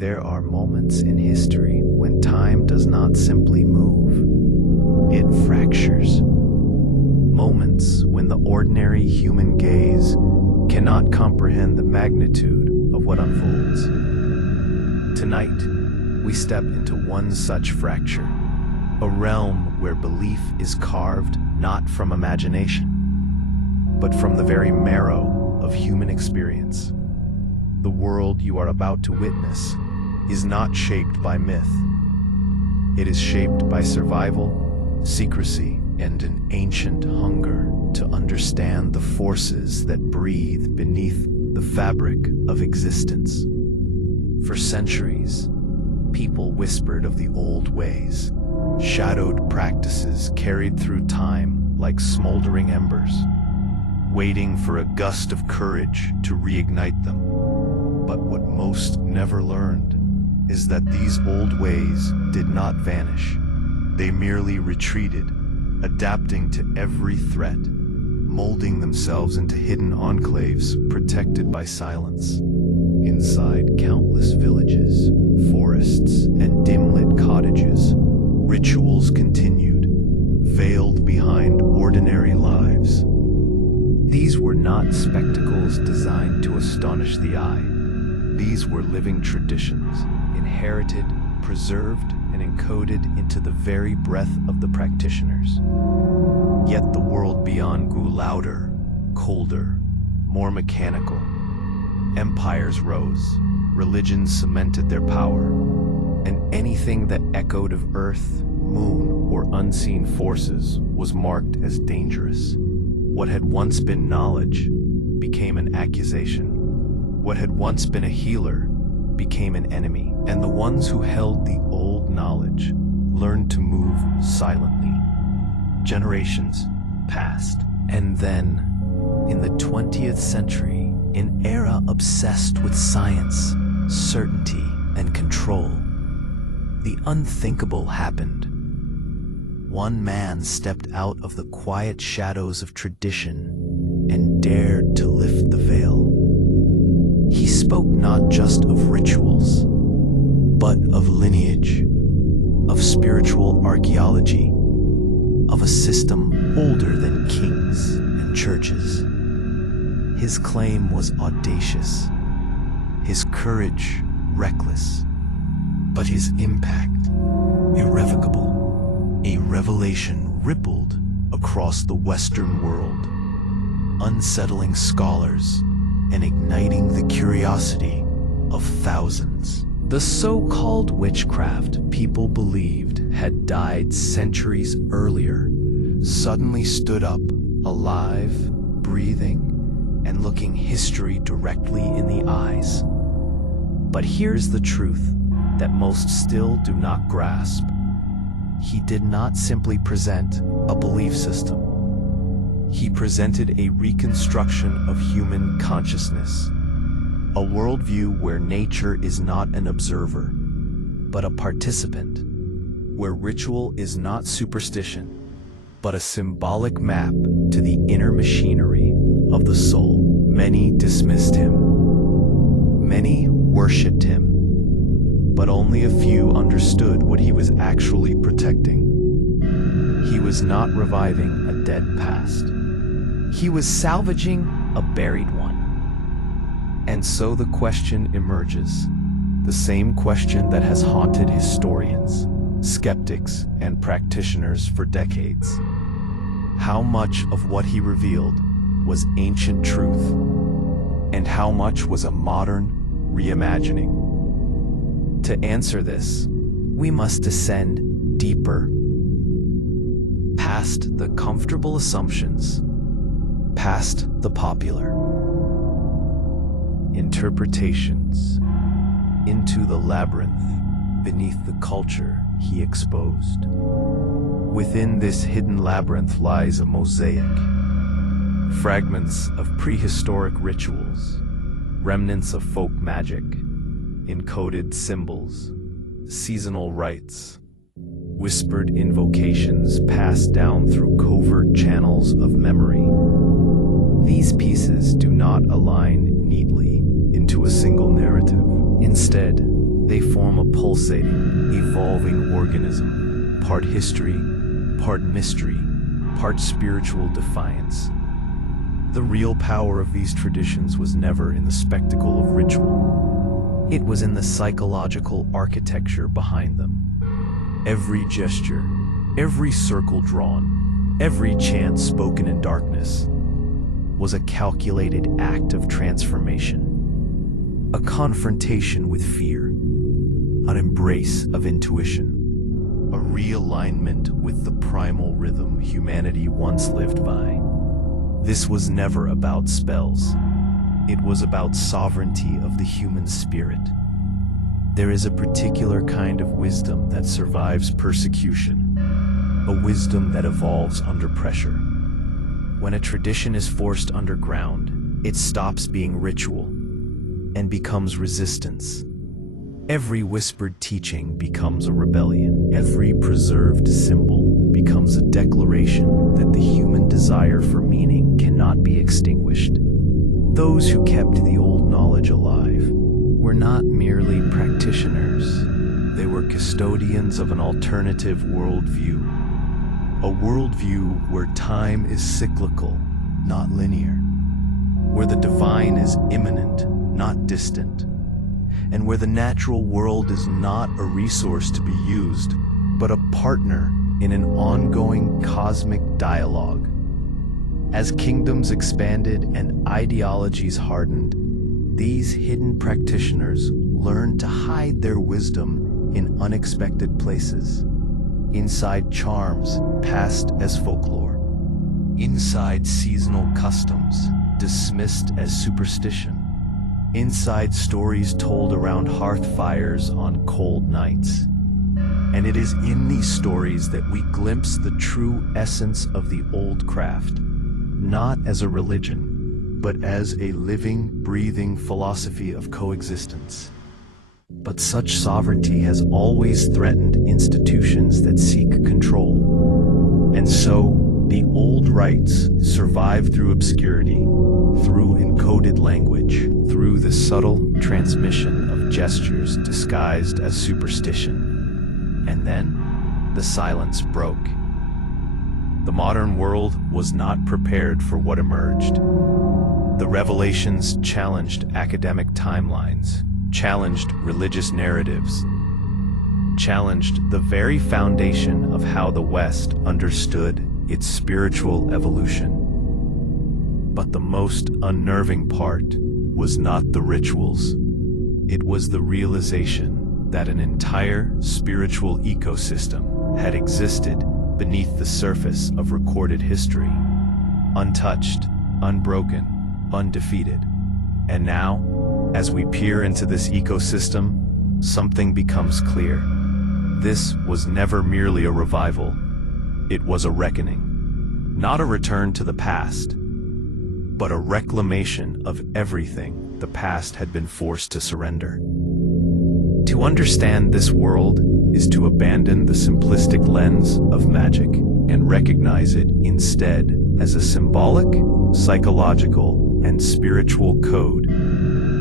There are moments in history when time does not simply move, it fractures. Moments when the ordinary human gaze cannot comprehend the magnitude of what unfolds. Tonight, we step into one such fracture, a realm where belief is carved not from imagination, but from the very marrow of human experience. The world you are about to witness is not shaped by myth. It is shaped by survival, secrecy, and an ancient hunger to understand the forces that breathe beneath the fabric of existence. For centuries, people whispered of the old ways, shadowed practices carried through time like smoldering embers, waiting for a gust of courage to reignite them. But what most never learned is that these old ways did not vanish. They merely retreated, adapting to every threat, molding themselves into hidden enclaves protected by silence. Inside countless villages, forests, and dim-lit cottages, rituals continued, veiled behind ordinary lives. These were not spectacles designed to astonish the eye. These were living traditions, inherited, preserved, and encoded into the very breath of the practitioners. Yet the world beyond grew louder, colder, more mechanical. Empires rose, religions cemented their power, and anything that echoed of earth, moon, or unseen forces was marked as dangerous. What had once been knowledge became an accusation. What had once been a healer became an enemy, and the ones who held the old knowledge learned to move silently. Generations passed, and then, in the 20th century, an era obsessed with science, certainty, and control, the unthinkable happened. One man stepped out of the quiet shadows of tradition and dared to lift the veil. He spoke not just of rituals, but of lineage, of spiritual archaeology, of a system older than kings and churches. His claim was audacious, his courage reckless, but his impact irrevocable. A revelation rippled across the Western world, unsettling scholars and igniting the curiosity of thousands. The so-called witchcraft people believed had died centuries earlier suddenly stood up, alive, breathing, and looking history directly in the eyes. But here's the truth that most still do not grasp. He did not simply present a belief system. He presented a reconstruction of human consciousness, a worldview where nature is not an observer, but a participant, where ritual is not superstition, but a symbolic map to the inner machinery of the soul. Many dismissed him. Many worshipped him. But only a few understood what he was actually protecting. He was not reviving a dead past. He was salvaging a buried one. And so the question emerges, the same question that has haunted historians, skeptics, and practitioners for decades. How much of what he revealed was ancient truth, and how much was a modern reimagining? To answer this, we must descend deeper, past the comfortable assumptions, past the popular interpretations, into the labyrinth beneath the culture he exposed. Within this hidden labyrinth lies a mosaic, fragments of prehistoric rituals, remnants of folk magic, encoded symbols, seasonal rites, whispered invocations passed down through covert channels of memory. These pieces do not align neatly into a single narrative. Instead, They form a pulsating, evolving organism, part history, part mystery, part spiritual defiance. The real power of these traditions was never in the spectacle of ritual. It was in the psychological architecture behind them. Every gesture, every circle drawn, every chant spoken in darkness was a calculated act of transformation, a confrontation with fear, an embrace of intuition, a realignment with the primal rhythm humanity once lived by. This was never about spells. It was about sovereignty of the human spirit. There is a particular kind of wisdom that survives persecution, a wisdom that evolves under pressure. When a tradition is forced underground, it stops being ritual and becomes resistance. Every whispered teaching becomes a rebellion. Every preserved symbol becomes a declaration that the human desire for meaning cannot be extinguished. Those who kept the old knowledge alive were not merely practitioners. They were custodians of an alternative worldview. A worldview where time is cyclical, not linear. Where the divine is immanent, not distant. And where the natural world is not a resource to be used, but a partner in an ongoing cosmic dialogue. As kingdoms expanded and ideologies hardened, these hidden practitioners learned to hide their wisdom in unexpected places, inside charms passed as folklore, inside seasonal customs dismissed as superstition, inside stories told around hearth fires on cold nights. And it is in these stories that we glimpse the true essence of the old craft, not as a religion, but as a living, breathing philosophy of coexistence. But such sovereignty has always threatened institutions that seek control. And so, the old rites survive through obscurity, through encoded language, through the subtle transmission of gestures disguised as superstition. And then, the silence broke. The modern world was not prepared for what emerged. The revelations challenged academic timelines, challenged religious narratives, challenged the very foundation of how the West understood its spiritual evolution. But the most unnerving part was not the rituals. It was the realization that an entire spiritual ecosystem had existed beneath the surface of recorded history, untouched, unbroken, undefeated. And now, as we peer into this ecosystem, something becomes clear. This was never merely a revival. It was a reckoning. Not a return to the past, but a reclamation of everything the past had been forced to surrender. To understand this world is to abandon the simplistic lens of magic and recognize it instead as a symbolic, psychological, and spiritual code.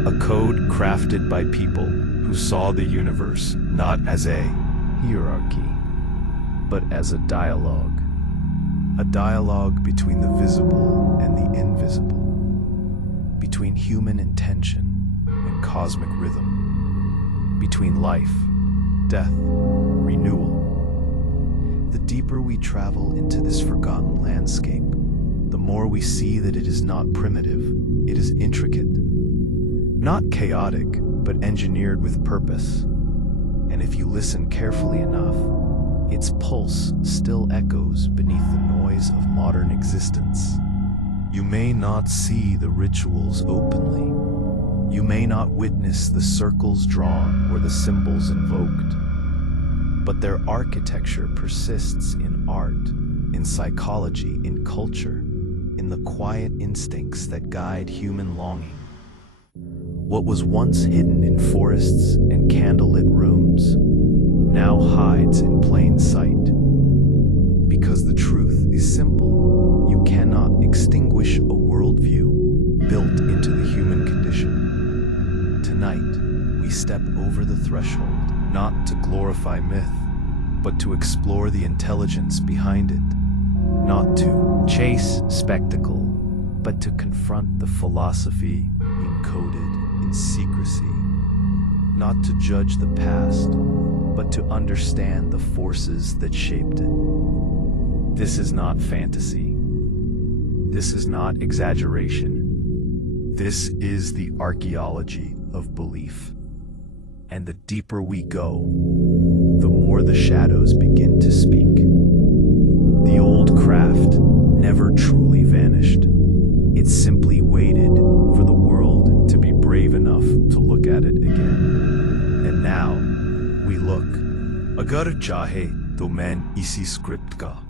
A code crafted by people who saw the universe not as a hierarchy, but as a dialogue. A dialogue between the visible and the invisible, between human intention and cosmic rhythm, between life, death, renewal. The deeper we travel into this forgotten landscape, the more we see that it is not primitive, it is intricate. Not chaotic, but engineered with purpose. And if you listen carefully enough, its pulse still echoes beneath the noise of modern existence. You may not see the rituals openly. You may not witness the circles drawn or the symbols invoked. But their architecture persists in art, in psychology, in culture, in the quiet instincts that guide human longing. What was once hidden in forests and candlelit rooms now hides in plain sight. Because the truth is simple. You cannot extinguish a worldview built into the human condition. Tonight, we step over the threshold, not to glorify myth, but to explore the intelligence behind it, not to chase spectacle, but to confront the philosophy encoded in secrecy, not to judge the past, but to understand the forces that shaped it. This is not fantasy. This is not exaggeration. This is the archaeology of belief. And the deeper we go, the more the shadows begin to speak. The old craft never truly vanished. It simply waited for the world to be brave enough to look at it again. And now, we look. Agar chahe to main isi script ka